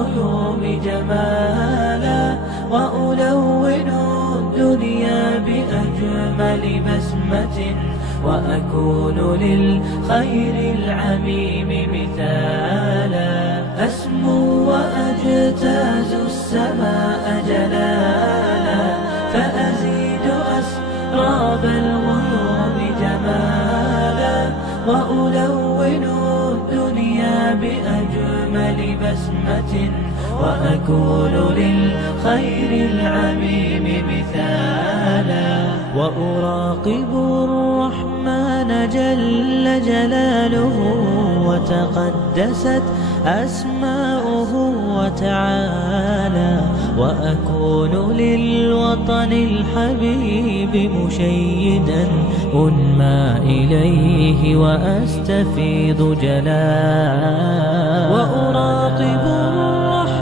الغيوم جمالا، وألون الدنيا بأجمل بسمة، وأكون للخير العميم مثالا. أسمو وأجتاز السماء جلالا، فأزيد أسراب الغيوم جمالا، وألون الدنيا بأجمل بسمة، وأكون للخير العميم مثالا. وأراقب الرحمن جل جلاله، وتقدست أسماؤه وتعالى، وأكون للوطن الحبيب مشيدا أنمى إليه وأستفيض جلالا.